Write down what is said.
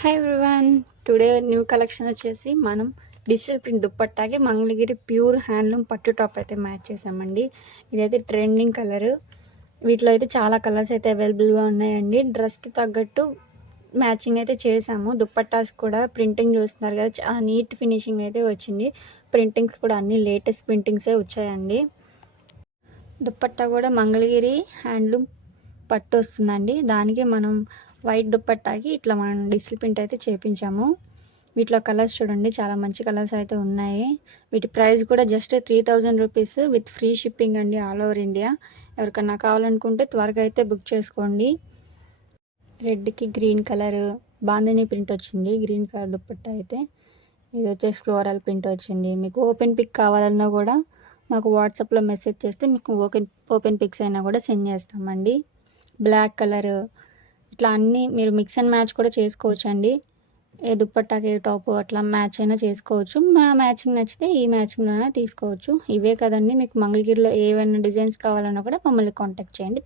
Hi everyone. Today new collection వచ్చేసి మనం digital print దుప్పట్టాకి మంగళగిరి ప్యూర్ హ్యాండ్లూమ్ పట్టు టాప్ అయితే మ్యాచ్ చేసామండి. ఇదైతే ట్రెండింగ్ కలర్. వీటిలో అయితే చాలా కలర్స్ అయితే అవైలబుల్గా ఉన్నాయండి. డ్రెస్కి తగ్గట్టు మ్యాచింగ్ అయితే చేసాము. దుప్పట్టాస్ కూడా ప్రింటింగ్ చూస్తున్నారు కదా, చాలా నీట్ ఫినిషింగ్ అయితే వచ్చింది. ప్రింటింగ్స్ కూడా అన్ని లేటెస్ట్ ప్రింటింగ్సే వచ్చాయండి. దుప్పట్టా కూడా మంగళగిరి హ్యాండ్లూమ్ పట్టు వస్తుందండి. దానికి మనం వైట్ దుప్పట్టాకి ఇట్లా మనం డిజిటల్ ప్రింట్ అయితే చేపించాము. వీటిలో కలర్స్ చూడండి, చాలా మంచి కలర్స్ అయితే ఉన్నాయి. వీటి ప్రైస్ కూడా just 3000 rupees with free shipping అండి, ఆల్ ఓవర్ ఇండియా. ఎవరికన్నా కావాలనుకుంటే త్వరగా అయితే బుక్ చేసుకోండి. రెడ్కి గ్రీన్ కలర్ బాందిని ప్రింట్ వచ్చింది. గ్రీన్ కలర్ దుప్పట్టా అయితే ఇది వచ్చేసి ఫ్లోరల్ ప్రింట్ వచ్చింది. మీకు ఓపెన్ పిక్ కావాలన్నా కూడా మాకు వాట్సాప్లో మెసేజ్ చేస్తే మీకు ఓపెన్ పిక్స్ అయినా కూడా సెండ్ చేస్తామండి. బ్లాక్ కలర్ ఇట్లా అన్నీ మీరు మిక్స్ అండ్ మ్యాచ్ కూడా చేసుకోవచ్చు అండి. ఏ దుప్పట్టాకి ఏ టాప్ అట్లా మ్యాచ్ అయినా చేసుకోవచ్చు. మా మ్యాచింగ్ నచ్చితే ఈ మ్యాచింగ్లోనే తీసుకోవచ్చు. ఇవే కదండి, మీకు మంగళగిరిలో ఏవైనా డిజైన్స్ కావాలన్నా కూడా మమ్మల్ని కాంటాక్ట్ చేయండి.